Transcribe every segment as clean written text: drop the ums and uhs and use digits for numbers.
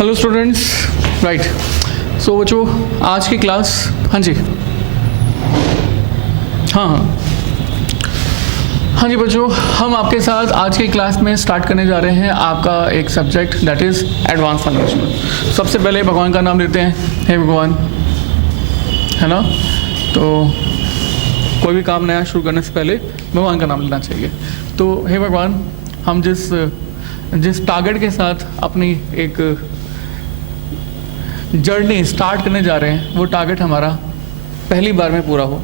Hello students, right. सो बच्चों, आज की क्लास, हाँ जी, हाँ जी बच्चों, हम आपके साथ आज की क्लास में स्टार्ट करने जा रहे हैं आपका एक subject that is advance financial. सबसे पहले भगवान का नाम लेते हैं, हे भगवान, है ना। तो कोई भी काम नया शुरू करने से पहले भगवान का नाम लेना चाहिए। तो हे भगवान, हम जिस टारगेट के साथ अपनी एक जर्नी स्टार्ट करने जा रहे हैं, वो टारगेट हमारा पहली बार में पूरा हो,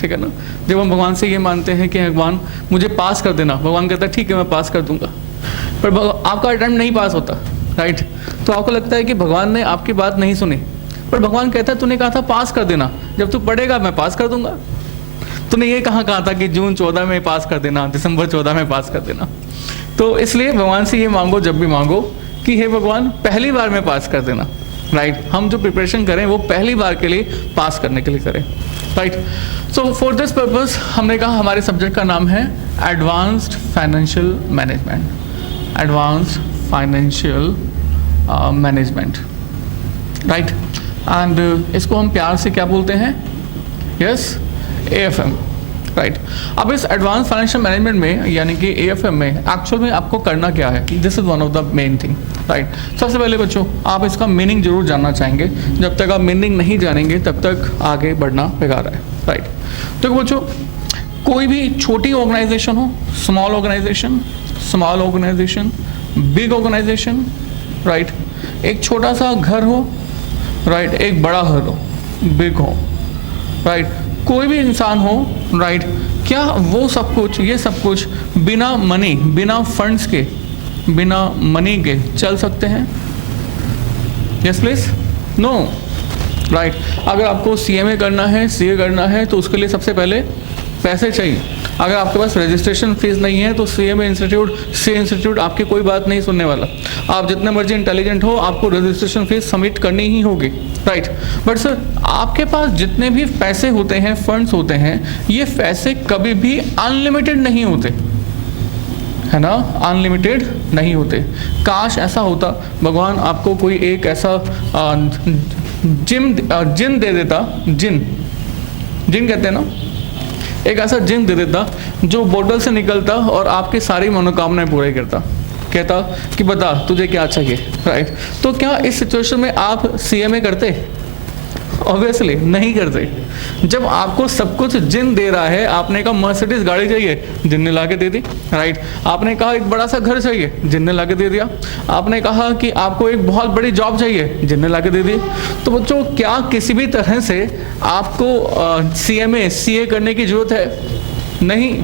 ठीक है ना। जब हम भगवान से ये मानते हैं कि भगवान मुझे पास कर देना, भगवान कहता है ठीक है मैं पास कर दूंगा, पर आपका अटेम्प्ट नहीं पास होता, राइट। तो आपको लगता है कि भगवान ने आपकी बात नहीं सुनी, पर भगवान कहता है तूने कहा था पास कर देना, जब तू पढ़ेगा मैं पास कर दूंगा। तूने ये कहा था कि जून 14 में पास कर देना, दिसंबर 14 में पास कर देना। तो इसलिए भगवान से ये मांगो, जब भी मांगो, कि हे भगवान पहली बार में पास कर देना, राइट। हम जो प्रिपरेशन करें वो पहली बार के लिए पास करने के लिए करें, right. So for this purpose हमने कहा हमारे सब्जेक्ट का नाम है advanced financial management, advanced financial management, right. And इसको हम प्यार से क्या बोलते हैं? Yes, AFM, right. अब इस एडवांस फाइनेंशियल मैनेजमेंट में, यानी कि AFM में, एक्चुअल में आपको करना क्या है? This is one of the main thing, right. सबसे पहले बच्चों, आप इसका मीनिंग जरूर जानना चाहेंगे। जब तक आप मीनिंग नहीं जानेंगे तब तक आगे बढ़ना बेकार है, राइट। तो बच्चों, कोई भी छोटी ऑर्गेनाइजेशन हो, small organisation, big organisation, right. एक छोटा सा घर हो, राइट, एक बड़ा घर हो, बिग हो, राइट। कोई भी इंसान हो, राइट, क्या वो सब कुछ, ये सब कुछ बिना मनी, बिना फंड्स के, बिना मनी के चल सकते हैं? Yes please, no, right. अगर आपको CMA करना है, CA करना है, तो उसके लिए सबसे पहले पैसे चाहिए। अगर आपके पास रजिस्ट्रेशन फीस नहीं है तो CMA इंस्टीट्यूट, CA इंस्टीट्यूट आपकी कोई बात नहीं सुनने वाला। आप जितने मर्जी इंटेलिजेंट हो, आपको रजिस्ट्रेशन फीस सबमिट करनी ही होगी, राइट। बट सर, आपके पास जितने भी पैसे होते हैं, फंड्स होते हैं, ये पैसे कभी भी अनलिमिटेड नहीं होते, है ना, अनलिमिटेड नहीं होते। काश ऐसा होता, भगवान आपको कोई एक ऐसा जिन दे देता, जिन कहते हैं ना, एक ऐसा जिन दे देता जो बोतल से निकलता और आपकी सारी मनोकामनाएं पूरी करता, कहता कि बता तुझे क्या चाहिए, राइट। तो क्या इस सिचुएशन में आप CMA करते? ऑब्वियसली नहीं करते। जब आपको सब कुछ जिन दे रहा है, आपने कहा मर्सिडीज गाड़ी चाहिए, जिन ने लाके दे दी, राइट। आपने कहा एक बड़ा सा घर चाहिए, जिन ने लाके दे दिया। आपने कहा कि आपको एक बहुत बड़ी जॉब चाहिए, जिन ने लाके दे दी। तो बच्चों, क्या किसी भी तरह से आपको CMA CA करने की जरूरत है? नहीं।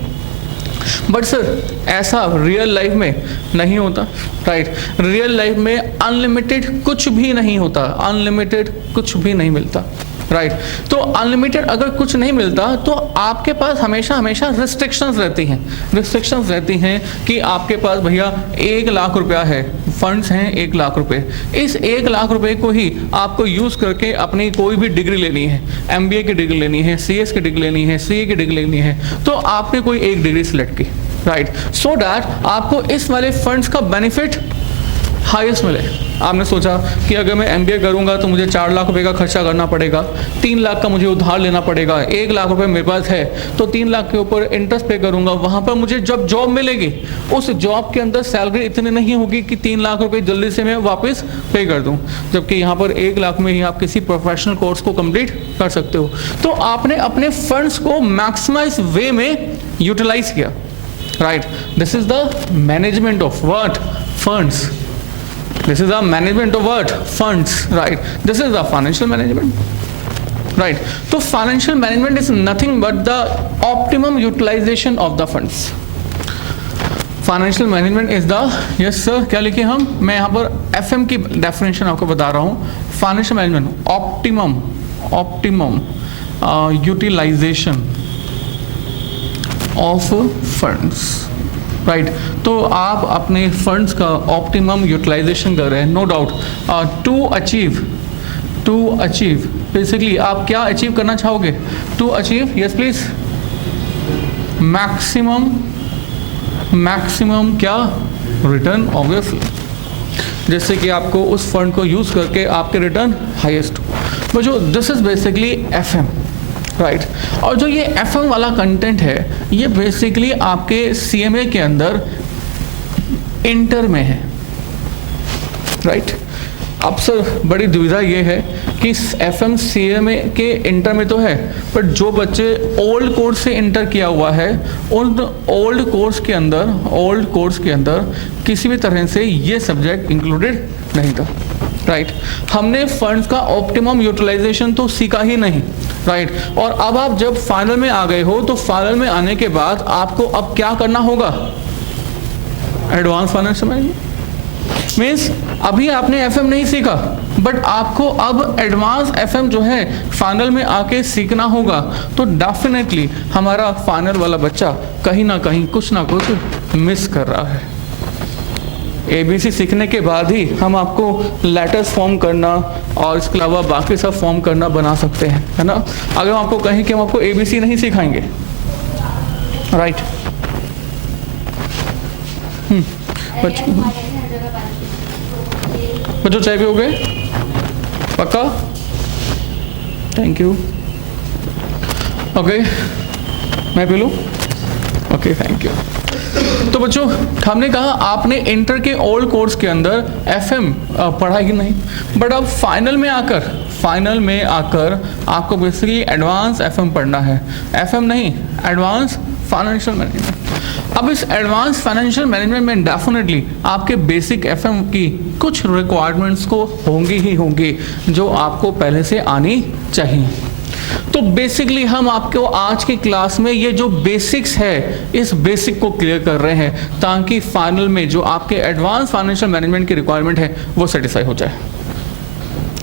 बट सर, ऐसा रियल लाइफ में नहीं होता, राइट। रियल लाइफ में अनलिमिटेड कुछ भी नहीं होता, अनलिमिटेड कुछ भी नहीं मिलता, राइट। तो अनलिमिटेड अगर कुछ नहीं मिलता तो आपके पास हमेशा रिस्ट्रिक्शंस रहती हैं कि आपके पास भैया 1 लाख रुपया है, फंड्स हैं 1 लाख रुपए। इस 1 लाख रुपए को ही आपको यूज करके अपनी कोई भी डिग्री लेनी है, MBA की डिग्री लेनी है, CS की डिग्री लेनी है, CA की डिग्री लेनी है, तो आपने कोई एक डिग्री सिलेक्ट की, राइट, सो दैट आपको इस वाले फंड्स का बेनिफिट हाईएस्ट मिले। आपने सोचा कि अगर मैं MBA करूंगा तो मुझे 4 लाख रुपए का खर्चा करना पड़ेगा, 3 लाख का मुझे उधार लेना पड़ेगा, 1 लाख रुपए मेरे पास है तो 3 लाख के ऊपर इंटरेस्ट पे करूंगा। वहां पर मुझे जब जॉब मिलेगी, उस जॉब के अंदर सैलरी इतनी नहीं होगी कि 3 लाख रुपए जल्दी से मैं वापस पे कर दूं, जबकि यहाँ पर 1 लाख में ही आप किसी प्रोफेशनल कोर्स को कंप्लीट कर सकते हो। तो आपने अपने फंड्स को मैक्सिमाइज वे में यूटिलाइज किया, right. This is the management of what? Funds. This is the management of what? Funds, right? This is the financial management, right? So financial management is nothing but the optimum utilization of the funds. Financial management is the, yes sir, क्या लिखे हम? मैं यहाँ पर FM की definition आपको बता रहा हूँ। Financial management, optimum utilization of funds, right. तो आप अपने फंड्स का ऑप्टिमम यूटिलाइजेशन कर रहे हैं, no doubt. To achieve basically आप क्या अचीव करना चाहोगे? To achieve, yes please, maximum क्या? रिटर्न, ऑब्वियसली, जिससे कि आपको उस फंड को यूज़ करके आपके रिटर्न हाईएस्ट हो। जो this is basically FM, right. और जो ये एफएम वाला कंटेंट है ये बेसिकली आपके सीएमए के अंदर इंटर में है, राइट। अब सर बड़ी दुविधा ये है कि एफएम सीएमए के इंटर में तो है, बट जो बच्चे ओल्ड कोर्स से इंटर किया हुआ है उन ओल्ड कोर्स के अंदर किसी भी तरह से ये सब्जेक्ट इंक्लूडेड नहीं था, राइट। हमने फंड्स का ऑप्टिमम यूटिलाइजेशन तो सीखा ही नहीं, राइट। और अब आप जब फाइनल में आ गए हो तो फाइनल में आने के बाद आपको अब क्या करना होगा, एडवांस फाइनेंशियल मैनेजमेंट। मीन्स अभी आपने एफएम नहीं सीखा, बट आपको अब एडवांस एफएम जो है फाइनल में आके सीखना होगा। तो डेफिनेटली हमारा फाइनल वाला बच्चा कहीं ना कहीं कुछ ना कुछ मिस कर रहा है। एबीसी सीखने के बाद ही हम आपको लेटर्स फॉर्म करना और इसके अलावा बाकी सब फॉर्म करना बना सकते हैं, है ना। अगर हम आपको कहें कि हम आपको एबीसी नहीं सिखाएंगे, राइट। बच्चों चाय भी हो गए, पक्का, थैंक यू। ओके, मैं पी लूँ, ओके थैंक यू। तो बच्चों हमने कहा आपने इंटर के ओल्ड कोर्स के अंदर एफएम पढ़ा ही नहीं, बट अब फाइनल में आकर आपको बेसिकली एडवांस एफएम पढ़ना है। एफएम नहीं, एडवांस फाइनेंशियल मैनेजमेंट। अब इस एडवांस फाइनेंशियल मैनेजमेंट में डेफिनेटली आपके बेसिक एफएम की कुछ रिक्वायरमेंट्स को होंगी जो आपको पहले से आनी चाहिए। तो बेसिकली हम आपको आज की क्लास में ये जो बेसिक्स है इस बेसिक को क्लियर कर रहे हैं ताकि फाइनल में जो आपके एडवांस फाइनेंशियल मैनेजमेंट की रिक्वायरमेंट है वो सेटिस्फाई हो जाए,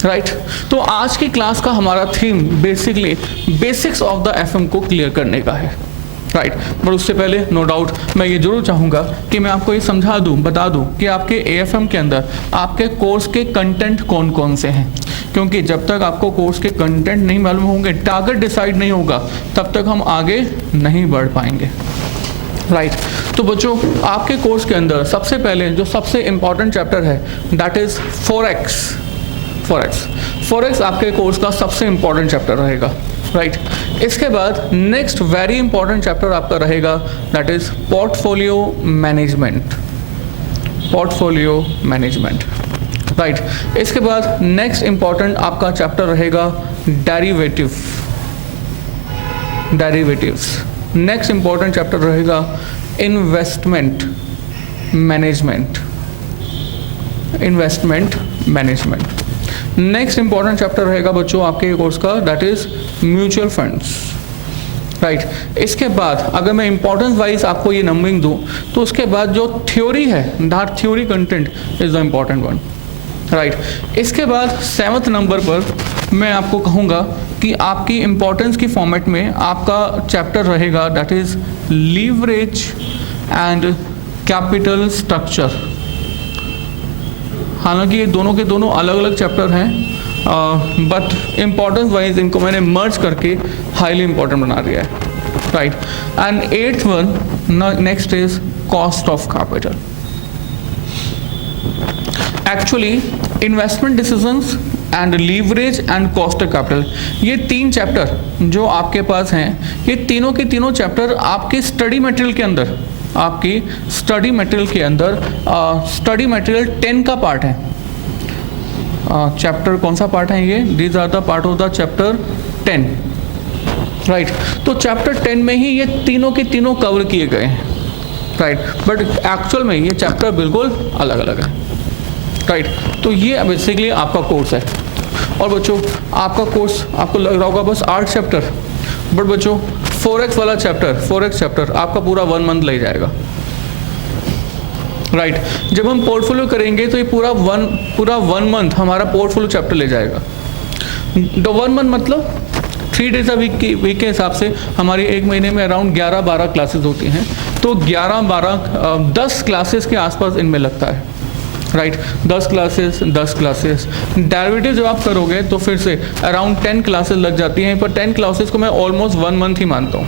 राइट। तो आज की क्लास का हमारा theme basically basics of the FM को क्लियर करने का है, राइट। बट उससे पहले नो डाउट मैं ये जरूर चाहूँगा कि मैं आपको ये बता दूँ कि आपके एएफएम के अंदर आपके कोर्स के कंटेंट कौन कौन से हैं, क्योंकि जब तक आपको कोर्स के कंटेंट नहीं मालूम होंगे, टारगेट डिसाइड नहीं होगा, तब तक हम आगे नहीं बढ़ पाएंगे, राइट। तो बच्चों आपके कोर्स के अंदर सबसे पहले जो सबसे इम्पॉर्टेंट चैप्टर है दैट इज़ फॉरेक्स आपके कोर्स का सबसे इम्पॉर्टेंट चैप्टर रहेगा, राइट। इसके बाद नेक्स्ट वेरी इंपॉर्टेंट चैप्टर आपका रहेगा that is portfolio management, right. इसके बाद नेक्स्ट इंपॉर्टेंट आपका चैप्टर रहेगा डेरिवेटिव्स। नेक्स्ट इंपॉर्टेंट चैप्टर रहेगा investment management. Next important chapter रहेगा बच्चों आपके कोर्स का that is mutual funds, right. इसके बाद अगर मैं इंपॉर्टेंस वाइज आपको ये नंबरिंग दूं तो उसके बाद जो थ्योरी है that theory content is the important one, right. इसके बाद 7th नंबर पर मैं आपको कहूँगा कि आपकी इम्पोर्टेंस की फॉर्मेट में आपका चैप्टर रहेगा that is leverage and capital structure. हालांकि ये दोनों के दोनों अलग अलग चैप्टर हैं, बट इम्पोर्टेंस वाइज इनको मैंने मर्ज करके हाईली इंपॉर्टेंट बना दिया है, right. And 8th one next is cost of capital. Actually investment decisions and leverage and cost of capital ये 3 चैप्टर जो आपके पास हैं, ये तीनों के तीनों चैप्टर आपके स्टडी मटेरियल के अंदर स्टडी मटेरियल 10 का पार्ट है। चैप्टर कौन सा पार्ट है ये, these are the part of the chapter 10, right. तो चैप्टर 10 में ही ये तीनों के तीनों कवर किए गए हैं, राइट। बट एक्चुअल में ये चैप्टर बिल्कुल अलग अलग है, राइट। तो ये बेसिकली आपका कोर्स है। और बच्चों आपका कोर्स आपको लग रहा होगा बस 8 चैप्टर, बट बच्चों फॉरेक्स चैप्टर आपका पूरा 1 मंथ लग जाएगा, राइट। जब हम पोर्टफोलियो करेंगे तो ये पूरा वन मंथ हमारा पोर्टफोलियो चैप्टर ले जाएगा। द 1 मंथ मतलब 3 डेज अ वीक के हिसाब से हमारी एक महीने में अराउंड 11-12 क्लासेस होती हैं, तो 10 क्लासेस के आसपास इनमें लगता है, राइट। 10 क्लासेस डेरिवेटिव जब आप करोगे तो फिर से अराउंड 10 क्लासेस लग जाती हैं, पर 10 क्लासेस को मैं ऑलमोस्ट 1 मंथ ही मानता हूँ।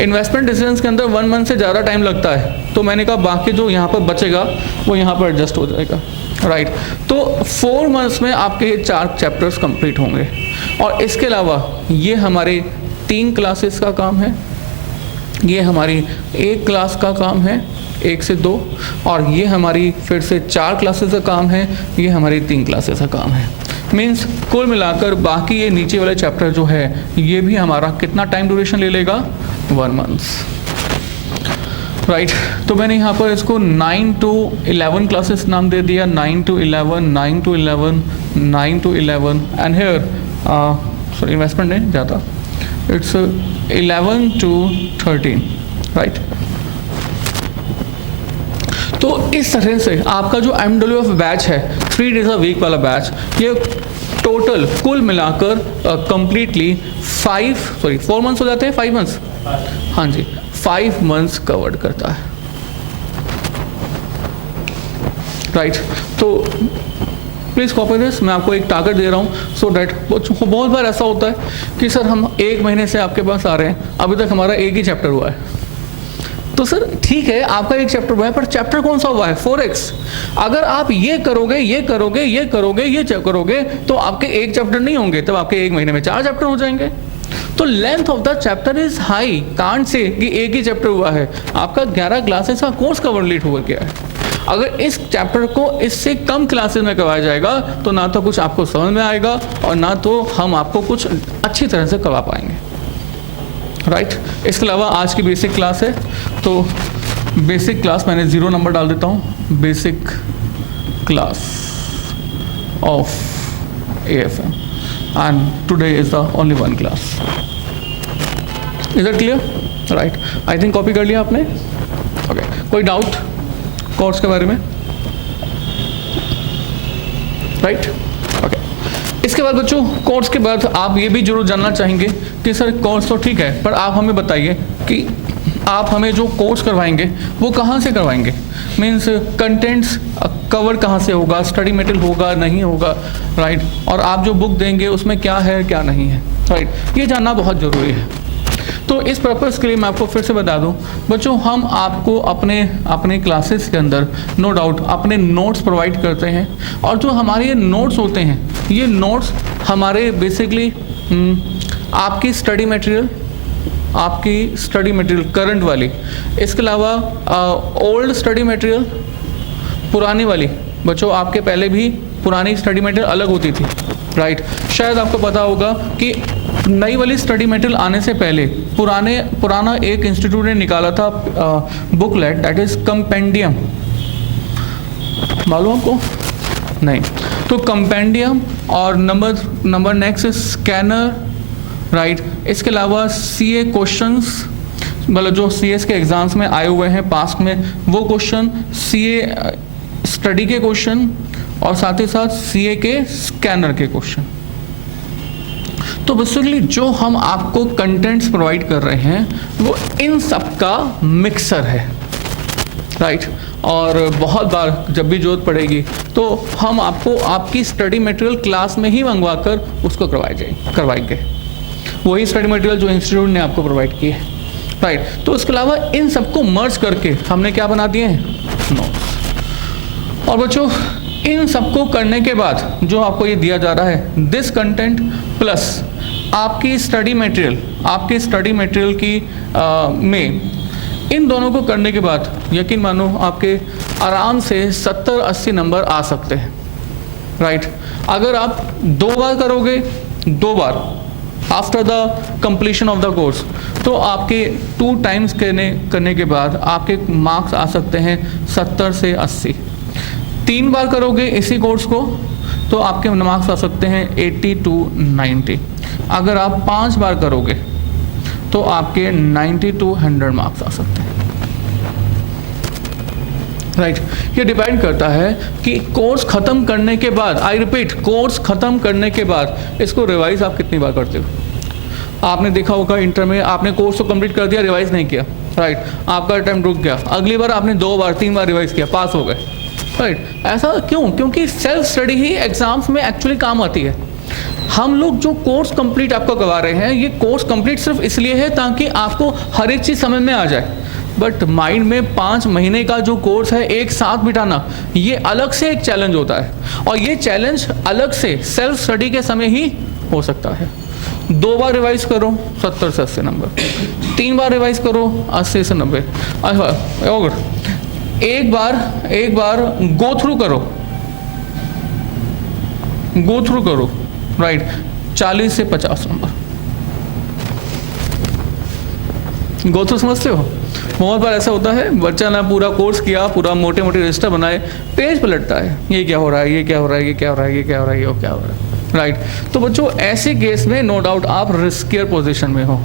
इन्वेस्टमेंट डिसीजंस के अंदर 1 मंथ से ज़्यादा टाइम लगता है, तो मैंने कहा बाकी जो यहाँ पर बचेगा वो यहाँ पर एडजस्ट हो जाएगा, राइट। तो 4 मंथ्स में आपके ये 4 चैप्टर्स कंप्लीट होंगे। और इसके अलावा ये हमारे 3 क्लासेस का काम है, ये हमारी 1 क्लास का काम है 1 से 2, और ये हमारी फिर से 4 क्लासेस का काम है, ये हमारी 3 क्लासेस का काम है। मीन्स कुल मिलाकर बाकी ये नीचे वाले चैप्टर जो है ये भी हमारा कितना टाइम ड्यूरेशन ले लेगा, 1 मंथ, राइट। तो मैंने यहाँ पर इसको 9 to 11 क्लासेस नाम दे दिया, 9 to 11, 9 to 11, 9 to 11 and here sorry investment नहीं ज़्यादा, इट्स 11 to 13, राइट। तो इस तरह से आपका जो MWF बैच है 3 days a week वाला बैच, ये टोटल कुल मिलाकर कंप्लीटली 4 मंथ्स हो जाते हैं, 5 मंथ्स, हाँ जी 5 मंथ्स कवर्ड करता है, राइट। तो प्लीज़ कॉपी दिस, मैं आपको एक टारगेट दे रहा हूँ सो डैट बहुत बार ऐसा होता है कि सर हम 1 महीने से आपके पास आ रहे हैं, अभी तक हमारा एक ही चैप्टर हुआ है। तो सर ठीक है आपका एक चैप्टर हुआ है, पर चैप्टर कौन सा हुआ है, 4x। अगर आप ये करोगे ये करोगे ये करोगे ये करोगे तो आपके एक चैप्टर नहीं होंगे, तब आपके 1 महीने में 4 चैप्टर हो जाएंगे। तो length of the chapter is high, can't say कि एक ही चैप्टर हुआ है, आपका 11 क्लासेस का कोर्स कंप्लीट हुआ गया है। अगर इस चैप्टर को इससे कम क्लासेस में करवाया जाएगा तो ना तो कुछ आपको समझ में आएगा और ना तो हम आपको कुछ अच्छी तरह से करवा पाएंगे, राइट। इसके अलावा आज की बेसिक क्लास है, तो बेसिक क्लास मैंने 0 नंबर डाल देता हूँ, basic class of AFM and today is the only 1 class. Is it clear, right. I think copy कर लिया आपने, ओके। कोई डाउट कोर्स के बारे में, राइट, ओके। इसके बाद बच्चों कोर्स के बाद आप ये भी जरूर जानना चाहेंगे कि सर कोर्स तो ठीक है, पर आप हमें बताइए कि आप हमें जो कोर्स करवाएंगे वो कहाँ से करवाएंगे, मीन्स कंटेंट्स कवर कहाँ से होगा, स्टडी मटेरियल होगा नहीं होगा, राइट। और आप जो बुक देंगे उसमें क्या है क्या नहीं है, राइट। ये जानना बहुत ज़रूरी है। तो इस पर्पज़ के लिए मैं आपको फिर से बता दूं बच्चों, हम आपको अपने क्लासेस के अंदर नो डाउट अपने नोट्स प्रोवाइड करते हैं, और जो हमारे ये नोट्स होते हैं ये नोट्स हमारे बेसिकली आपकी स्टडी मटेरियल करंट वाली, इसके अलावा ओल्ड स्टडी मटेरियल पुरानी वाली, बच्चों आपके पहले भी पुरानी स्टडी मटेरियल अलग होती थी, राइट। शायद आपको पता होगा कि नई वाली स्टडी मटेरियल आने से पहले पुराना एक इंस्टीट्यूट ने निकाला था बुकलेट, दैट इज कंपेंडियम, मालूम आपको नहीं? तो कंपेंडियम और number next is scanner, right. इसके अलावा CA क्वेश्चंस, मतलब जो CS के एग्जाम्स में आए हुए हैं पास्ट में वो क्वेश्चन, CA स्टडी के क्वेश्चन, और साथ ही साथ CA के स्कैनर के क्वेश्चन। तो बेसिकली जो हम आपको कंटेंट्स प्रोवाइड कर रहे हैं वो इन सब का मिक्सर है, राइट। और बहुत बार जब भी जरूरत पड़ेगी तो हम आपको आपकी स्टडी मटेरियल क्लास में ही मंगवा कर उसको करवाएंगे, वही स्टडी मटेरियल जो इंस्टीट्यूट ने आपको प्रोवाइड की है, राइट। तो इसके अलावा इन सबको मर्ज करके हमने क्या बना दिए हैं, नोट्स। और बच्चों इन सबको करने के बाद जो आपको ये दिया जा रहा है, दिस कंटेंट प्लस आपकी स्टडी मटेरियल की में, इन दोनों को करने के बाद यकीन मानो आपके आराम से 70-80 नंबर आ सकते हैं, राइट। अगर आप 2 बार करोगे, 2 बार after the completion of the course, तो आपके 2 टाइम्स करने के बाद आपके मार्क्स आ सकते हैं 70 से 80। 3 बार करोगे इसी कोर्स को तो आपके मार्क्स आ सकते हैं 80 to 90। अगर आप 5 बार करोगे तो आपके 90 to 100 मार्क्स आ सकते हैं, राइट। ये डिपेंड करता है कि कोर्स खत्म करने के बाद, आई रिपीट, कोर्स खत्म करने के बाद इसको रिवाइज आप कितनी बार करते हो। आपने देखा होगा इंटर में आपने कोर्स तो कंप्लीट कर दिया, रिवाइज नहीं किया, राइट। आपका टाइम रुक गया, अगली बार आपने 2 बार 3 बार रिवाइज किया, पास हो गए, राइट। ऐसा क्यों? क्योंकि सेल्फ स्टडी ही एग्जाम्स में एक्चुअली काम आती है। हम लोग जो कोर्स कंप्लीट आपको करवा रहे हैं, ये कोर्स कंप्लीट सिर्फ इसलिए है ताकि आपको हर एक चीज़ समझ में आ जाए। बट माइंड में 5 महीने का जो कोर्स है एक साथ बिठाना, ये अलग से एक चैलेंज होता है। और ये चैलेंज अलग से सेल्फ स्टडी के समय ही हो सकता है। 2 बार रिवाइज करो 70 से 80 नंबर, 3 बार रिवाइज करो 80 से 90, और एक बार गो थ्रू करो, राइट, 40 से 50 नंबर। गो थ्रू समझते हो? बहुत बार ऐसा होता है, बच्चा ना पूरा कोर्स किया, पूरा मोटे मोटे रजिस्टर बनाए, पेज पलटता है, ये क्या हो रहा है, ये क्या हो रहा है, ये क्या हो रहा है, ये क्या हो रहा है, ये क्या हो रहा है, राइट। तो बच्चों ऐसे केस में नो डाउट आप रिस्कियर पोजीशन में हो।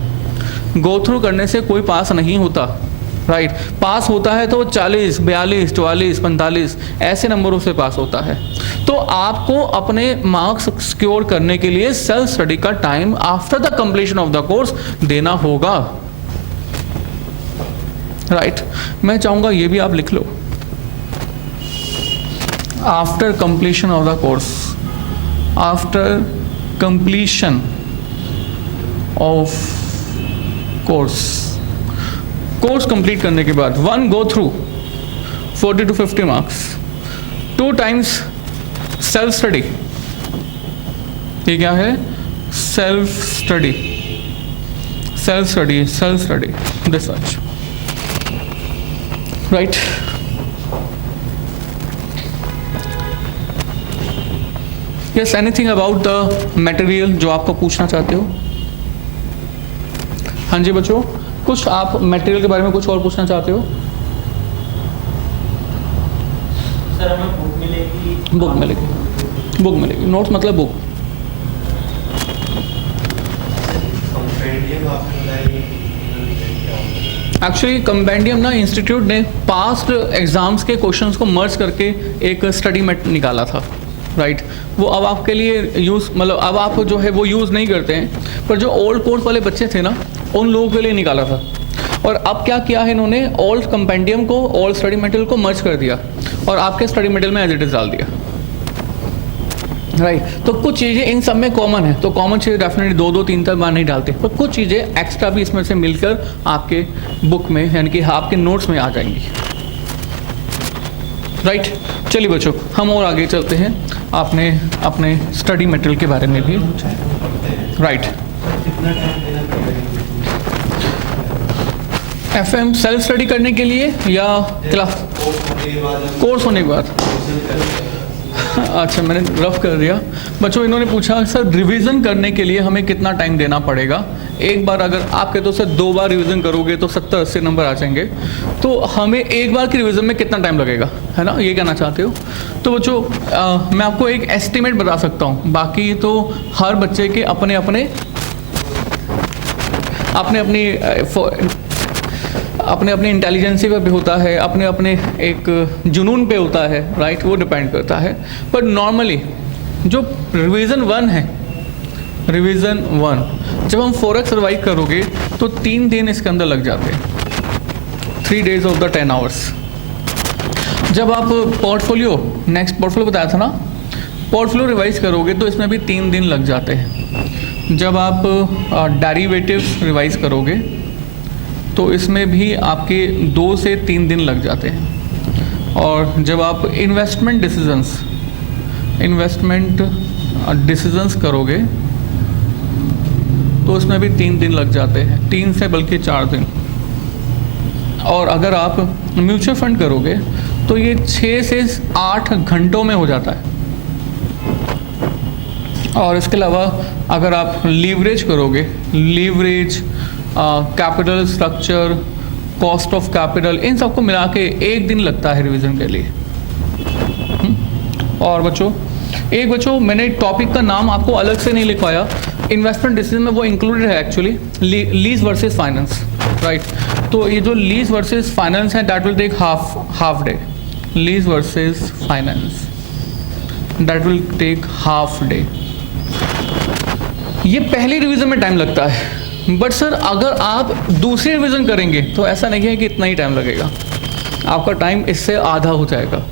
गो थ्रू करने से कोई पास नहीं होता, राइट। पास होता है तो 40, 42, 44, 45 ऐसे नंबरों से पास होता है। तो आपको अपने मार्क्स सिक्योर करने के लिए सेल्फ स्टडी का time after the completion of the course देना होगा, राइट। मैं चाहूंगा ये भी आप लिख लो, after completion of the course, after completion of course complete करने के बाद 1 go through 40 to 50 marks, 2 times self study. ये क्या है? Self study this much, right. Yes, anything about the material जो आपको पूछना चाहते हो? हाँ जी बच्चों, कुछ आप मटेरियल के बारे में कुछ और पूछना चाहते हो? सर हमें बुक मिलेगी? बुक मिलेगी, नोट्स मतलब बुक। एक्चुअली कंपेंडियम ना इंस्टीट्यूट ने पास्ट एग्जाम्स के क्वेश्चंस को मर्ज करके एक स्टडी मेट निकाला था, राइट। वो अब आपके लिए यूज़, मतलब अब आप जो है वो यूज़ नहीं करते हैं, पर जो ओल्ड कोर्स वाले बच्चे थे ना उन लोगों के लिए निकाला था। और अब क्या किया है इन्होंने, ओल्ड कंपेंडियम को, ओल्ड स्टडी मटेरियल को मर्ज कर दिया और आपके स्टडी मटेरियल में एज इट इज डाल दिया, राइट। तो कुछ चीज़ें इन सब में कॉमन है, तो कॉमन चीज़ें डेफिनेटली 2-3 बार नहीं डालते, पर कुछ चीज़ें एक्स्ट्रा भी इसमें से मिलकर आपके बुक में यानी कि आपके नोट्स में आ जाएंगी, राइट। चलिए बच्चों हम और आगे चलते हैं, आपने अपने स्टडी मटेरियल के बारे में भी, राइट। FM सेल्फ स्टडी करने के लिए या क्लास कोर्स होने के बाद? अच्छा, मैंने रफ कर दिया। बच्चों इन्होंने पूछा सर रिवीजन करने के लिए हमें कितना टाइम देना पड़ेगा? एक बार अगर आप कहते हो सर 2 बार रिवीजन करोगे तो 70-80 नंबर आ जाएंगे, तो हमें एक बार की रिवीजन में कितना टाइम लगेगा, है ना, ये कहना चाहते हो? तो बच्चों मैं आपको एक एस्टिमेट बता सकता हूँ, बाकी तो हर बच्चे के अपने अपनी इंटेलिजेंसी पे भी होता है, अपने एक जुनून पे होता है, राइट, वो डिपेंड करता है। पर नॉर्मली जो रिवीजन 1 है, रिवीजन 1 जब हम 4x रिवाइज करोगे तो 3 दिन इसके अंदर लग जाते हैं, 3 days ऑफ द 10 hours। जब आप पोर्टफोलियो, नेक्स्ट पोर्टफोलियो बताया था ना, पोर्टफोलियो रिवाइज करोगे तो इसमें भी 3 दिन लग जाते हैं। जब आप डेरिवेटिव्स रिवाइज करोगे तो इसमें भी आपके 2 से 3 दिन लग जाते हैं। और जब आप इन्वेस्टमेंट डिसीजंस करोगे तो उसमें भी 3 दिन लग जाते हैं, 3 से बल्कि 4 दिन। और अगर आप म्यूचुअल फंड करोगे तो ये 6 से 8 घंटों में हो जाता है। और इसके अलावा अगर आप लीवरेज करोगे, leverage, capital structure, cost of capital, इन सबको मिला के 1 दिन लगता है रिवीजन के लिए। और बच्चों मैंने टॉपिक का नाम आपको अलग से नहीं लिखवाया, इन्वेस्टमेंट डिसीजन में वो इंक्लूडेड है actually, lease versus finance, right. तो ये जो लीज वर्सेस फाइनेंस है that will take half day, lease versus finance that will take half day. ये पहली रिवीजन में टाइम लगता है, बट सर अगर आप दूसरी रिवीजन करेंगे तो ऐसा नहीं है कि इतना ही टाइम लगेगा, आपका टाइम इससे आधा हो जाएगा।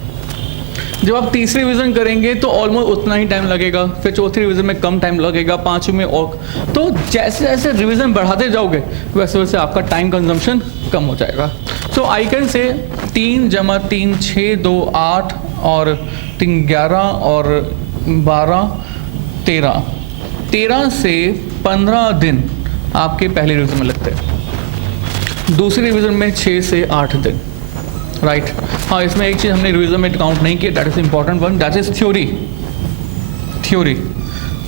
जब आप तीसरी रिवीजन करेंगे तो ऑलमोस्ट उतना ही टाइम लगेगा, फिर चौथी रिवीजन में कम टाइम लगेगा, पांचवी में और, तो जैसे जैसे रिवीजन बढ़ाते जाओगे वैसे वैसे आपका टाइम कंजम्पशन कम हो जाएगा। सो आई कैन से 3 + 3 6 2 8 और 3 11 और 12 13 से 15 दिन आपके पहले रिवीजन में लगते हैं, दूसरी रिवीजन में 6 से 8 दिन, राइट। हाँ, इसमें एक चीज़ हमने रिवीजन में काउंट नहीं किया, that is important one, that is theory.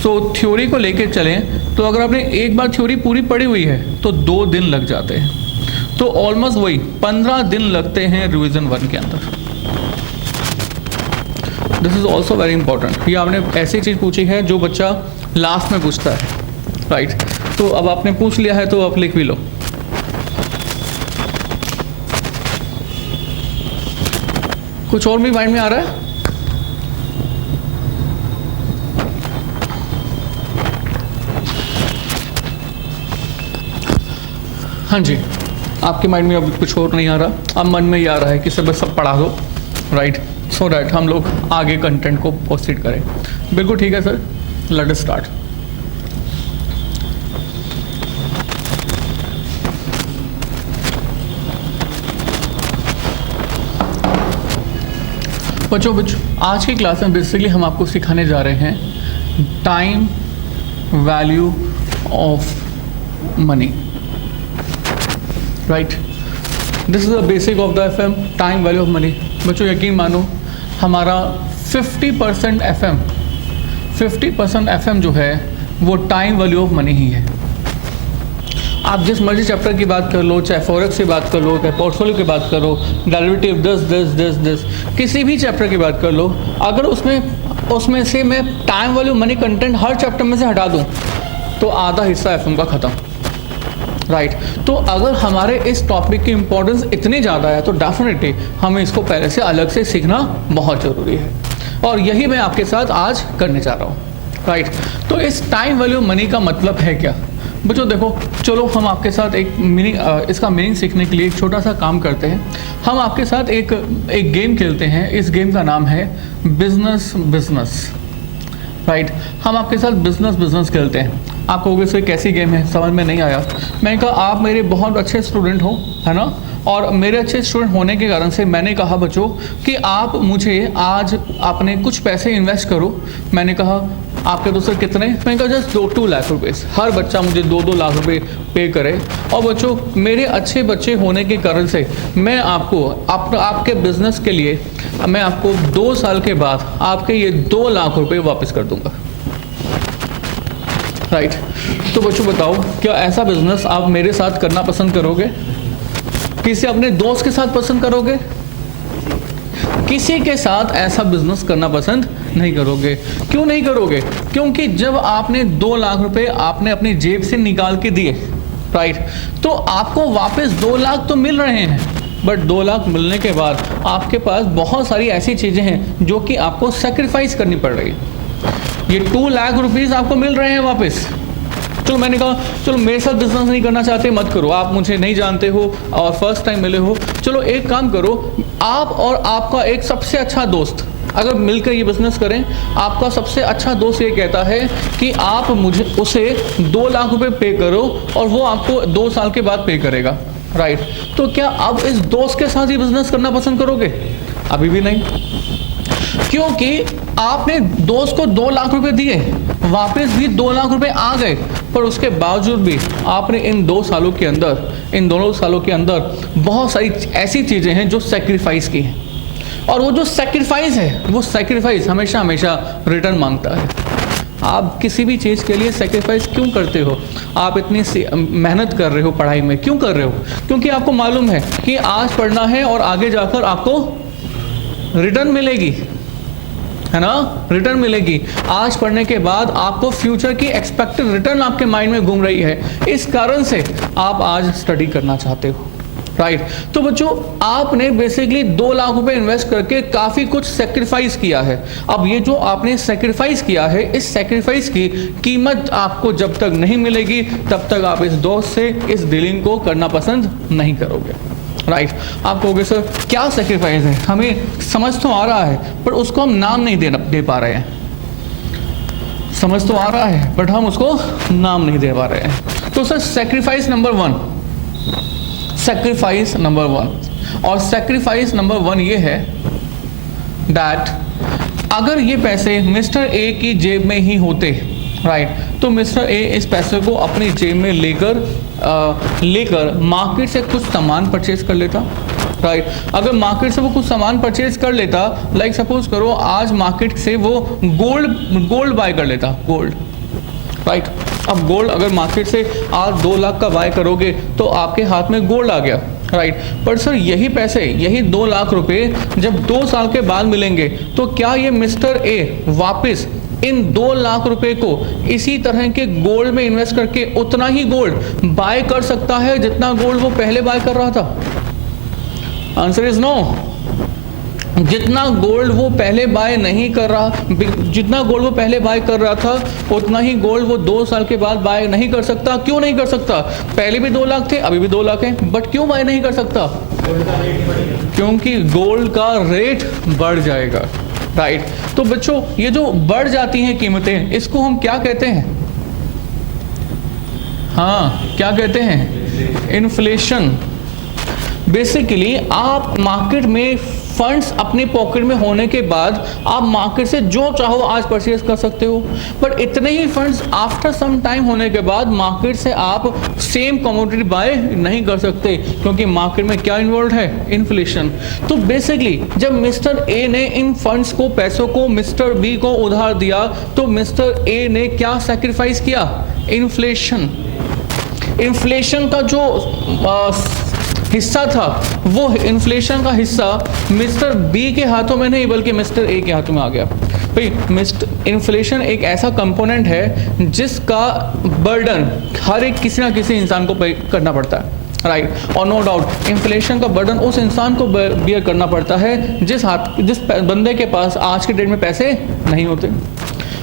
So theory को लेकर चलें तो अगर आपने एक बार थ्योरी पूरी पढ़ी हुई है तो 2 दिन लग जाते हैं, तो ऑलमोस्ट वही 15 दिन लगते हैं रिवीजन 1 के अंदर। This is also very important. ये आपने ऐसी चीज़ पूछी है जो बच्चा लास्ट में पूछता है, राइट। तो अब आपने पूछ लिया है तो आप लिख भी लो। कुछ और भी माइंड में आ रहा है? हाँ जी, आपके माइंड में अब कुछ और नहीं आ रहा, अब मन में ये आ रहा है कि सब पढ़ा दो, राइट, सो दैट हम लोग आगे कंटेंट को प्रोसीड करें। बिल्कुल ठीक है सर, लेट अस स्टार्ट। बच्चों आज की क्लास में बेसिकली हम आपको सिखाने जा रहे हैं time value of money, right. This is the basic of the FM, time value of money. बच्चों यकीन मानो हमारा 50% FM जो है वो टाइम वैल्यू ऑफ मनी ही है। आप जिस मर्जी चैप्टर की बात कर लो, चाहे फॉरेक्स की बात कर लो, चाहे पोर्टफोलियो की बात करो, डेरिवेटिव दिस किसी भी चैप्टर की बात कर लो, अगर उसमें से मैं टाइम वैल्यू मनी कंटेंट हर चैप्टर में से हटा दूं तो आधा हिस्सा FM का ख़त्म, राइट। तो अगर हमारे इस टॉपिक की इंपॉर्टेंस इतनी ज़्यादा है तो डेफिनेटली हमें इसको पहले से अलग से सीखना बहुत ज़रूरी है, और यही मैं आपके साथ आज करने जा रहा हूँ, राइट। तो इस टाइम वैल्यू मनी का मतलब है क्या? बच्चों देखो, चलो हम आपके साथ एक इसका मीनिंग सीखने के लिए एक छोटा सा काम करते हैं। हम आपके साथ एक गेम खेलते हैं। इस गेम का नाम है बिजनेस, राइट। हम आपके साथ बिजनेस खेलते हैं। आप कहोगे सर कैसी गेम है, समझ में नहीं आया। मैंने कहा आप मेरे बहुत अच्छे स्टूडेंट हो, है ना, और मेरे अच्छे स्टूडेंट होने के कारण से मैंने कहा बच्चों कि आप मुझे आज अपने कुछ पैसे इन्वेस्ट करो। मैंने कहा आपके दोस्त कितने? मैंने कहा जस्ट 2 लाख रुपए, हर बच्चा मुझे 2 लाख रुपए पे करे। और बच्चों मेरे अच्छे बच्चे होने के कारण से मैं आपको आपके बिजनेस के लिए मैं आपको 2 साल के बाद आपके ये 2 लाख रुपए वापस कर दूंगा, राइट। तो बच्चों बताओ, क्या ऐसा बिजनेस आप मेरे साथ करना पसंद करोगे? किसी अपने दोस्त के साथ पसंद करोगे? किसी के साथ ऐसा बिजनेस करना पसंद नहीं करोगे। क्यों नहीं करोगे? क्योंकि जब आपने 2 लाख रुपए आपने अपनी जेब से निकाल के दिए, राइट, तो आपको वापस 2 लाख तो मिल रहे हैं, बट 2 लाख मिलने के बाद आपके पास बहुत सारी ऐसी चीज़ें हैं जो कि आपको सेक्रीफाइस करनी पड़ रही है। ये 2 लाख रुपीज़ आपको मिल रहे हैं वापस। चलो मैंने कहा चलो मेरे साथ बिजनेस नहीं करना चाहते मत करो, आप मुझे नहीं जानते हो और फर्स्ट टाइम मिले हो, चलो एक काम करो, आप और आपका एक सबसे अच्छा दोस्त अगर मिलकर ये बिजनेस करें, आपका सबसे अच्छा दोस्त ये कहता है कि आप उसे 2 लाख रुपए पे करो और वो आपको 2 साल के बाद पे करेगा, राइट। तो क्या आप इस दोस्त के साथ ही बिजनेस करना पसंद करोगे? अभी भी नहीं, क्योंकि आपने दोस्त को 2 लाख रुपए दिए, वापस भी 2 लाख रुपए आ गए, पर उसके बावजूद भी आपने इन 2 सालों के अंदर बहुत सारी ऐसी चीज़ें हैं जो सेक्रीफाइस की हैं, और वो जो सेक्रीफाइस है वो सेक्रीफाइस हमेशा रिटर्न मांगता है। आप किसी भी चीज़ के लिए सेक्रीफाइस क्यों करते हो? आप इतनी मेहनत कर रहे हो पढ़ाई में, क्यों कर रहे हो? क्योंकि आपको मालूम है कि आज पढ़ना है और आगे जाकर आपको रिटर्न मिलेगी, है ना, रिटर्न मिलेगी। आज पढ़ने के बाद आपको फ्यूचर की एक्सपेक्टेड रिटर्न आपके माइंड में घूम रही है, इस कारण से आप आज स्टडी करना चाहते हो, राइट। तो बच्चों आपने बेसिकली 2 लाख रुपए इन्वेस्ट करके काफ़ी कुछ सेक्रीफाइस किया है। अब ये जो आपने सेक्रीफाइस किया है, इस सेक्रीफाइस की कीमत आपको जब तक नहीं मिलेगी तब तक आप इस दोस्त से इस डीलिंग को करना पसंद नहीं करोगे, राइट। आप कहोगे सर क्या सेक्रीफाइस है, हमें समझ तो आ रहा है पर उसको हम नाम नहीं दे पा रहे हैं। समझ तो आ रहा है बट हम उसको नाम नहीं दे पा रहे हैं। तो sir sacrifice number 1, sacrifice number 1, और सेक्रीफाइस नंबर 1 ये है दैट अगर ये पैसे मिस्टर ए की जेब में ही होते, राइट, तो मिस्टर ए इस पैसे को अपनी जेब में लेकर मार्केट से कुछ सामान परचेज कर लेता, राइट। अगर मार्केट से वो कुछ सामान परचेज कर लेता, लाइक सपोज करो आज मार्केट से वो गोल्ड बाय कर लेता, गोल्ड, राइट। अब गोल्ड अगर मार्केट से आज 2 लाख का बाय करोगे तो आपके हाथ में गोल्ड आ गया, राइट। पर सर यही पैसे, यही 2 लाख रुपए जब 2 साल के बाद मिलेंगे तो क्या ये मिस्टर ए वापस इन 2 लाख रुपए को इसी तरह के गोल्ड में इन्वेस्ट करके उतना ही गोल्ड बाय कर सकता है जितना गोल्ड वो पहले बाय कर रहा था? Answer is no. जितना गोल्ड वो पहले बाय नहीं कर रहा, जितना गोल्ड वो पहले बाय कर रहा था उतना ही गोल्ड वो 2 साल के बाद बाय नहीं कर सकता। क्यों नहीं कर सकता? पहले भी 2 लाख थे, अभी भी 2 लाख हैं, बट क्यों बाय नहीं कर सकता? क्योंकि गोल्ड का रेट बढ़ जाएगा, राइट। तो बच्चों ये जो बढ़ जाती हैं कीमतें, इसको हम क्या कहते हैं? हाँ, क्या कहते हैं? इन्फ्लेशन। बेसिकली आप मार्केट में फंड्स अपनी पॉकेट में होने के बाद आप मार्केट से जो चाहो आज परचेज कर सकते हो, बट इतने ही फंड्स आफ्टर सम टाइम होने के बाद मार्केट से आप सेम कमोडिटी बाय नहीं कर सकते, क्योंकि मार्केट में क्या इन्वॉल्व है? इन्फ्लेशन। तो बेसिकली जब मिस्टर ए ने इन फंड्स को, पैसों को मिस्टर बी को उधार दिया, तो मिस्टर ए ने क्या सैक्रिफाइस किया? इन्फ्लेशन। इन्फ्लेशन का जो हिस्सा था, वो इन्फ्लेशन का हिस्सा मिस्टर बी के हाथों में नहीं बल्कि मिस्टर ए के हाथों में आ गया। भाई इन्फ्लेशन एक ऐसा कंपोनेंट है जिसका बर्डन हर एक किसी ना किसी इंसान को पे करना पड़ता है, राइट। और नो डाउट इन्फ्लेशन का बर्डन उस इंसान को बियर करना पड़ता है जिस बंदे के पास आज के डेट में पैसे नहीं होते।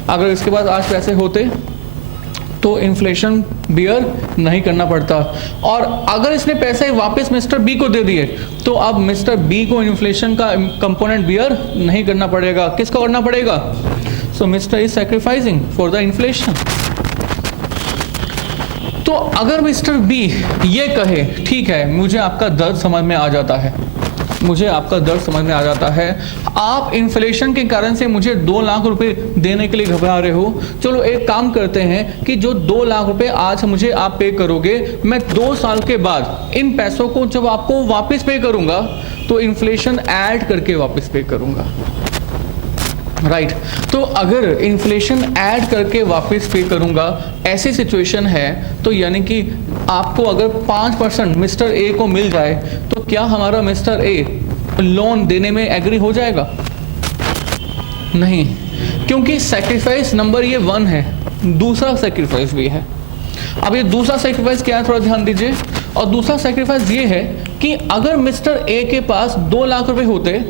अगर इसके पास आज पैसे होते तो इन्फ्लेशन बियर नहीं करना पड़ता, और अगर इसने पैसे वापस मिस्टर बी को दे दिए तो अब मिस्टर बी को इन्फ्लेशन का कंपोनेंट बियर नहीं करना पड़ेगा। किसको करना पड़ेगा? So mister is sacrificing for the inflation. तो अगर मिस्टर बी ये कहे ठीक है मुझे आपका दर्द समझ में आ जाता है, मुझे आपका दर्द समझ में आ जाता है, आप इन्फ्लेशन के कारण से मुझे 2 लाख रुपए देने के लिए घबरा रहे हो, चलो एक काम करते हैं कि जो 2 लाख रुपए आज मुझे आप पे करोगे, मैं 2 साल के बाद इन पैसों को जब आपको वापस पे करूंगा तो इन्फ्लेशन ऐड करके वापस पे करूंगा, राइट। तो अगर इन्फ्लेशन ऐड करके वापस पे करूंगा, ऐसी सिचुएशन है, तो यानी कि आपको अगर 5% मिस्टर ए को मिल जाए तो क्या हमारा मिस्टर ए लोन देने में एग्री हो जाएगा? नहीं, क्योंकि सैक्रिफाइस नंबर ये 1 है, दूसरा सैक्रिफाइस भी है। अब ये दूसरा सैक्रिफाइस क्या है थोड़ा ध्यान दीजिए। और दूसरा सैक्रिफाइस ये है कि अगर मिस्टर ए के पास 2 लाख रुपए होते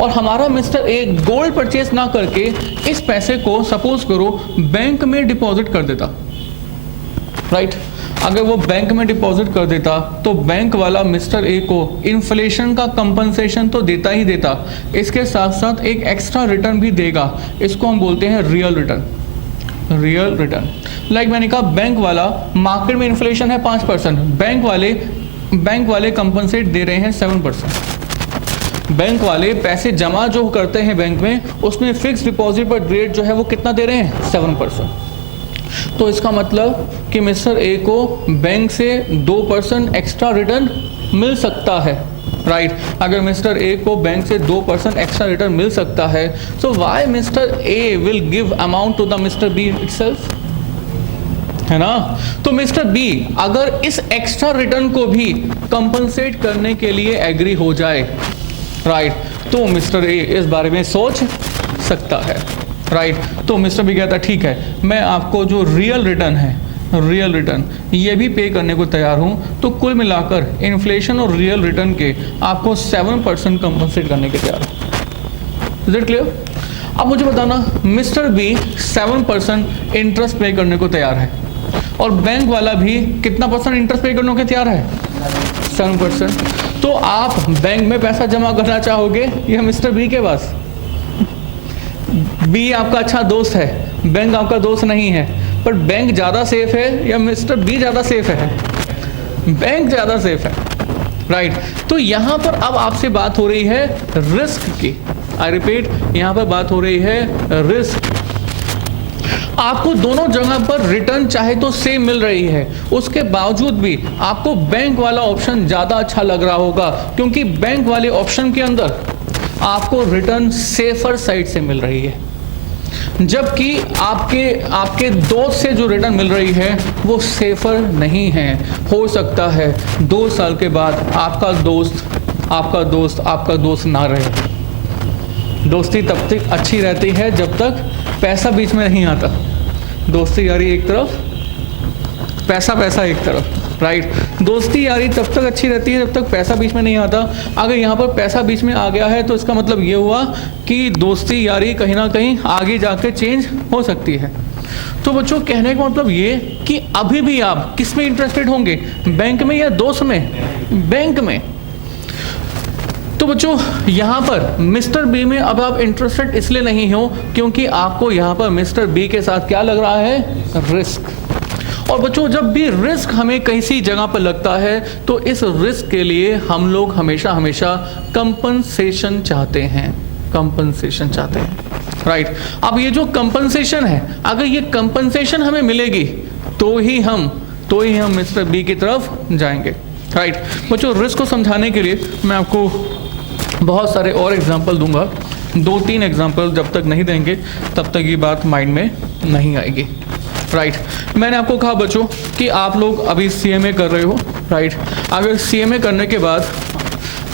और हमारा मिस्टर ए गोल्ड परचेज ना करके इस पैसे को सपोज करो बैंक में डिपॉजिट कर देता, राइट। अगर वो बैंक में डिपॉजिट कर देता तो बैंक वाला मिस्टर ए को इन्फ्लेशन का कंपनसेशन तो देता ही देता, इसके साथ साथ एक एक्स्ट्रा रिटर्न भी देगा। इसको हम बोलते हैं real return. Real return like मैंने कहा बैंक वाला, मार्केट में इन्फ्लेशन है 5%, बैंक वाले कंपनसेट दे रहे हैं 7%। बैंक वाले पैसे जमा जो करते हैं बैंक में, उसमें फिक्स डिपॉजिट पर रेट जो है वो कितना दे रहे हैं? 7%। तो इसका मतलब कि मिस्टर ए को बैंक से 2% एक्स्ट्रा रिटर्न मिल सकता है, राइट। अगर मिस्टर ए को बैंक से 2% एक्स्ट्रा रिटर्न मिल सकता है, so why mister A will give amount to the mister B itself, है ना। तो मिस्टर बी अगर इस एक्स्ट्रा रिटर्न को भी कंपनसेट करने के लिए एग्री हो जाए, राइट, तो मिस्टर ए इस बारे में सोच सकता है, राइट। तो मिस्टर बी कहता ठीक है मैं आपको जो रियल रिटर्न है, रियल रिटर्न ये भी पे करने को तैयार हूँ। तो कुल मिलाकर इन्फ्लेशन और रियल रिटर्न के आपको 7% कंपनसेट करने के तैयार हूँ। Is it clear? अब मुझे बताना, मिस्टर बी 7% इंटरेस्ट पे करने को तैयार है और बैंक वाला भी कितना % इंटरेस्ट पे करने को तैयार है? 7%। तो आप बैंक में पैसा जमा करना चाहोगे या मिस्टर बी के पास? बी आपका अच्छा दोस्त है, बैंक आपका दोस्त नहीं है, पर बैंक ज़्यादा सेफ है या मिस्टर बी ज़्यादा सेफ है? बैंक ज़्यादा सेफ है, राइट। तो यहाँ पर अब आपसे बात हो रही है रिस्क की। आई रिपीट, यहाँ पर बात हो रही है रिस्क। आपको दोनों जगह पर रिटर्न चाहे तो सेम मिल रही है, उसके बावजूद भी आपको बैंक वाला ऑप्शन ज़्यादा अच्छा लग रहा होगा, क्योंकि बैंक वाले ऑप्शन के अंदर आपको रिटर्न सेफर साइड से मिल रही है, जबकि आपके दोस्त से जो रिटर्न मिल रही है वो सेफर नहीं है। हो सकता है 2 साल के बाद आपका दोस्त ना रहे। दोस्ती तब तक अच्छी रहती है जब तक पैसा बीच में नहीं आता। दोस्ती यारी एक तरफ, पैसा एक तरफ, राइट। दोस्ती यारी तब तक अच्छी रहती है जब तक पैसा बीच में नहीं आता। अगर यहाँ पर पैसा बीच में आ गया है तो इसका मतलब ये हुआ कि दोस्ती यारी कहीं ना कहीं आगे जाकर चेंज हो सकती है। तो बच्चों, कहने का मतलब ये कि अभी भी आप किस में इंटरेस्टेड होंगे, बैंक में या दोस्त में? बैंक में। तो बच्चों, यहाँ पर मिस्टर बी में अब आप इंटरेस्टेड इसलिए नहीं हो क्योंकि आपको यहाँ पर मिस्टर बी के साथ क्या लग रहा है? रिस्क। और बच्चों, जब भी रिस्क हमें किसी जगह पर लगता है तो इस रिस्क के लिए हम लोग हमेशा कंपनसेशन चाहते हैं, राइट। अब ये जो कंपनसेशन है, अगर ये कंपनसेशन हमें मिलेगी तो ही हम मिस्टर बी की तरफ जाएंगे, राइट। बच्चों, रिस्क को समझाने के लिए मैं आपको बहुत सारे और एग्जाम्पल दूंगा। 2-3 एग्जाम्पल जब तक नहीं देंगे तब तक ये बात माइंड में नहीं आएगी, राइट। मैंने आपको कहा बच्चों कि आप लोग अभी CMA कर रहे हो, राइट। अगर CMA करने के बाद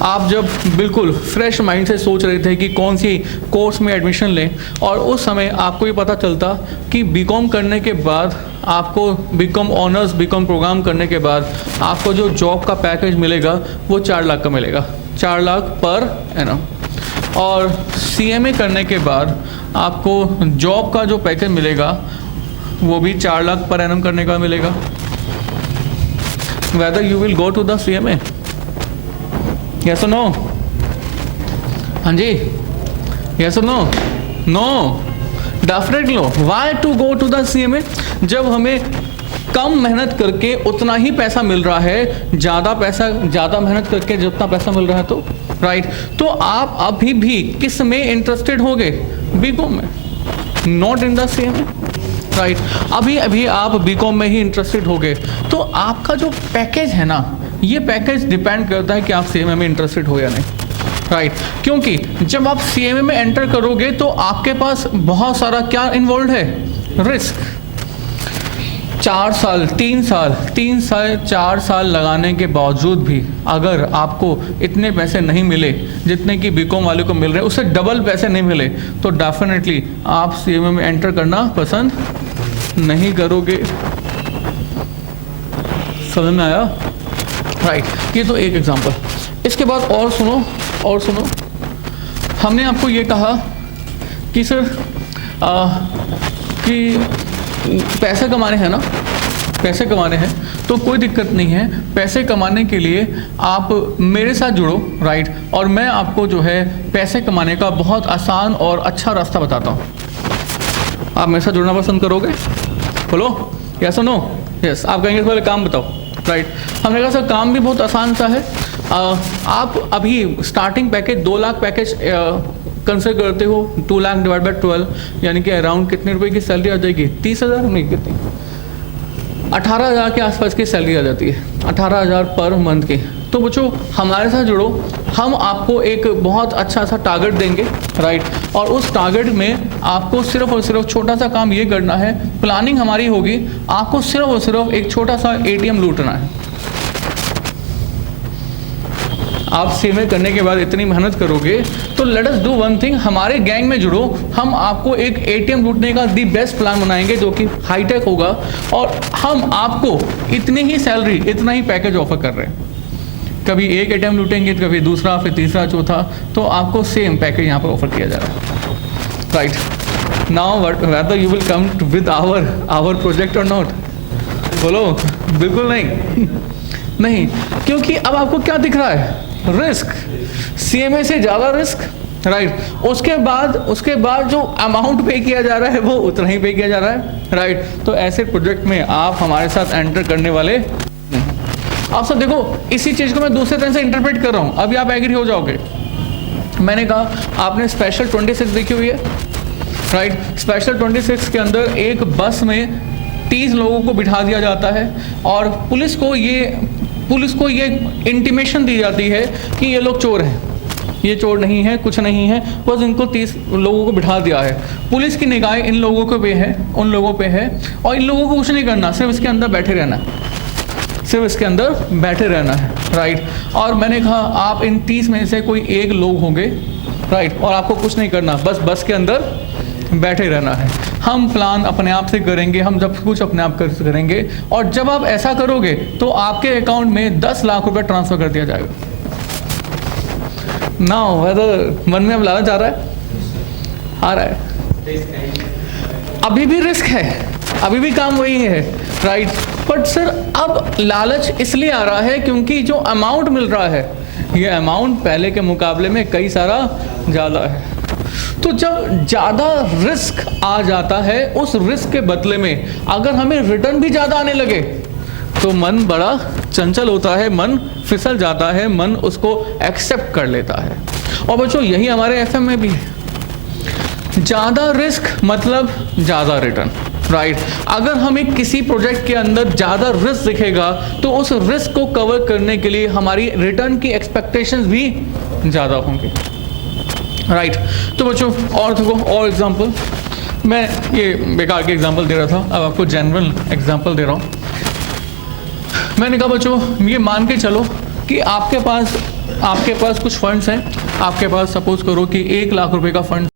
आप जब बिल्कुल फ्रेश माइंड से सोच रहे थे कि कौन सी कोर्स में एडमिशन लें, और उस समय आपको ये पता चलता कि BCom करने के बाद आपको BCom ऑनर्स BCom प्रोग्राम करने के बाद आपको जो जॉब का पैकेज मिलेगा वो 4 लाख का मिलेगा, 4 लाख पर एनम। और CMA करने के बाद आपको जॉब का जो पैकेज मिलेगा वो भी 4 लाख पर एनम करने का मिलेगा। Whether you will go to the CMA? Yes or no? हाँ जी, yes or no? No, definitely no. Why to go to the CMA? जब हमें कम मेहनत करके उतना ही पैसा मिल रहा है, ज़्यादा मेहनत करके जितना पैसा मिल रहा है, तो राइट। तो आप अभी भी किस में इंटरेस्टेड होगे? BCom में, not in the CMA, right. अभी आप BCom में ही इंटरेस्टेड होगे। तो आपका जो पैकेज है ना, ये पैकेज डिपेंड करता है कि आप CMA में इंटरेस्टेड हो या नहीं, राइट। क्योंकि जब आप CMA में एंटर करोगे तो आपके पास बहुत सारा क्या इन्वॉल्व है? रिस्क। 4 साल 4 साल लगाने के बावजूद भी अगर आपको इतने पैसे नहीं मिले जितने कि BCom वाले को मिल रहे हैं, उससे डबल पैसे नहीं मिले, तो डेफिनेटली आप CMA में एंटर करना पसंद नहीं करोगे। समझ में आया? राइट। ये तो एक एग्जांपल। इसके बाद और सुनो, हमने आपको ये कहा कि सर कि पैसे कमाने हैं ना, पैसे कमाने हैं तो कोई दिक्कत नहीं है। पैसे कमाने के लिए आप मेरे साथ जुड़ो, राइट। और मैं आपको जो है पैसे कमाने का बहुत आसान और अच्छा रास्ता बताता हूँ। आप मेरे साथ जुड़ना पसंद करोगे? बोलो यस और नो? यस। आप कहेंगे पहले काम बताओ, राइट। हमने कहा सर काम भी बहुत आसान सा है। आप अभी starting package 2 lakh package consider करते हो, 2 लाख डिवाइड बाय 12 यानी कि अराउंड कितने रुपए की सैलरी आ जाएगी? 30,000 नहीं, कितनी? 18,000 के आसपास की सैलरी आ जाती है, 18,000 पर मंथ की। तो बच्चों, हमारे साथ जुड़ो, हम आपको एक बहुत अच्छा सा टारगेट देंगे, राइट। और उस टारगेट में आपको सिर्फ और सिर्फ छोटा सा काम ये करना है, प्लानिंग हमारी होगी, आपको सिर्फ और सिर्फ एक छोटा सा ATM लूटना है। आप CMA करने के बाद इतनी मेहनत करोगे तो let us do one thing, हमारे गैंग में जुड़ो, हम आपको एक ATM लूटने का दी बेस्ट प्लान बनाएंगे जो कि हाईटेक होगा, और हम आपको इतनी ही सैलरी, इतना ही पैकेज ऑफर कर रहे हैं। कभी एक ATM लूटेंगे, कभी दूसरा, फिर तीसरा, चौथा, तो आपको सेम पैकेज यहाँ पर ऑफर किया जा रहा है, right. Now whether you will come with our project और नॉट? बोलो बिल्कुल नहीं। नहीं, क्योंकि अब आपको क्या दिख रहा है, रिस्क, CMA से ज़्यादा रिस्क, राइट। उसके बाद जो अमाउंट पे किया जा रहा है वो उतना ही पे किया जा रहा है, राइट। तो ऐसे प्रोजेक्ट में आप हमारे साथ एंटर करने वाले नहीं। आप सब देखो, इसी चीज़ को मैं दूसरे तरह से इंटरप्रेट कर रहा हूँ, अभी आप एग्री हो जाओगे। मैंने कहा आपने स्पेशल 26 देखी हुई है, राइट। स्पेशल 26 के अंदर एक बस में 30 लोगों को बिठा दिया जाता है और पुलिस को ये इंटीमेशन दी जाती है कि ये लोग चोर हैं, ये चोर नहीं है, कुछ नहीं है, बस इनको 30 लोगों को बिठा दिया है। पुलिस की निगाहें इन लोगों पे है, उन लोगों पे है, और इन लोगों को कुछ नहीं करना, सिर्फ इसके अंदर बैठे रहना है, सिर्फ इसके अंदर बैठे रहना है, राइट। और मैंने कहा आप इन 30 में से कोई एक लोग होंगे, राइट, और आपको कुछ नहीं करना, बस के अंदर बैठे रहना है। हम प्लान अपने आप से करेंगे, हम जब कुछ अपने आप करेंगे, और जब आप ऐसा करोगे तो आपके अकाउंट में 10 लाख रुपए ट्रांसफर कर दिया जाएगा। ना वेदर मन में अब लालच आ रहा है, आ रहा है, अभी भी रिस्क है, अभी भी काम वही है, राइट। बट सर अब लालच इसलिए आ रहा है क्योंकि जो अमाउंट मिल रहा है, ये अमाउंट पहले के मुकाबले में कई सारा ज़्यादा है। तो जब ज़्यादा रिस्क आ जाता है, उस रिस्क के बदले में अगर हमें रिटर्न भी ज़्यादा आने लगे तो मन बड़ा चंचल होता है, मन फिसल जाता है, मन उसको एक्सेप्ट कर लेता है। और बच्चों यही हमारे FM में भी है, ज़्यादा रिस्क मतलब ज़्यादा रिटर्न, राइट। अगर हमें किसी प्रोजेक्ट के अंदर ज़्यादा रिस्क दिखेगा तो उस रिस्क को कवर करने के लिए हमारी रिटर्न की एक्सपेक्टेशंस भी ज़्यादा होंगी, राइट। तो बच्चों और देखो, और एग्जांपल, मैं ये बेकार के एग्जांपल दे रहा था, अब आपको जनरल एग्जांपल दे रहा हूँ। मैंने कहा बच्चों ये मान के चलो कि आपके पास कुछ फंड्स हैं, आपके पास सपोज करो कि 1 लाख रुपए का फंड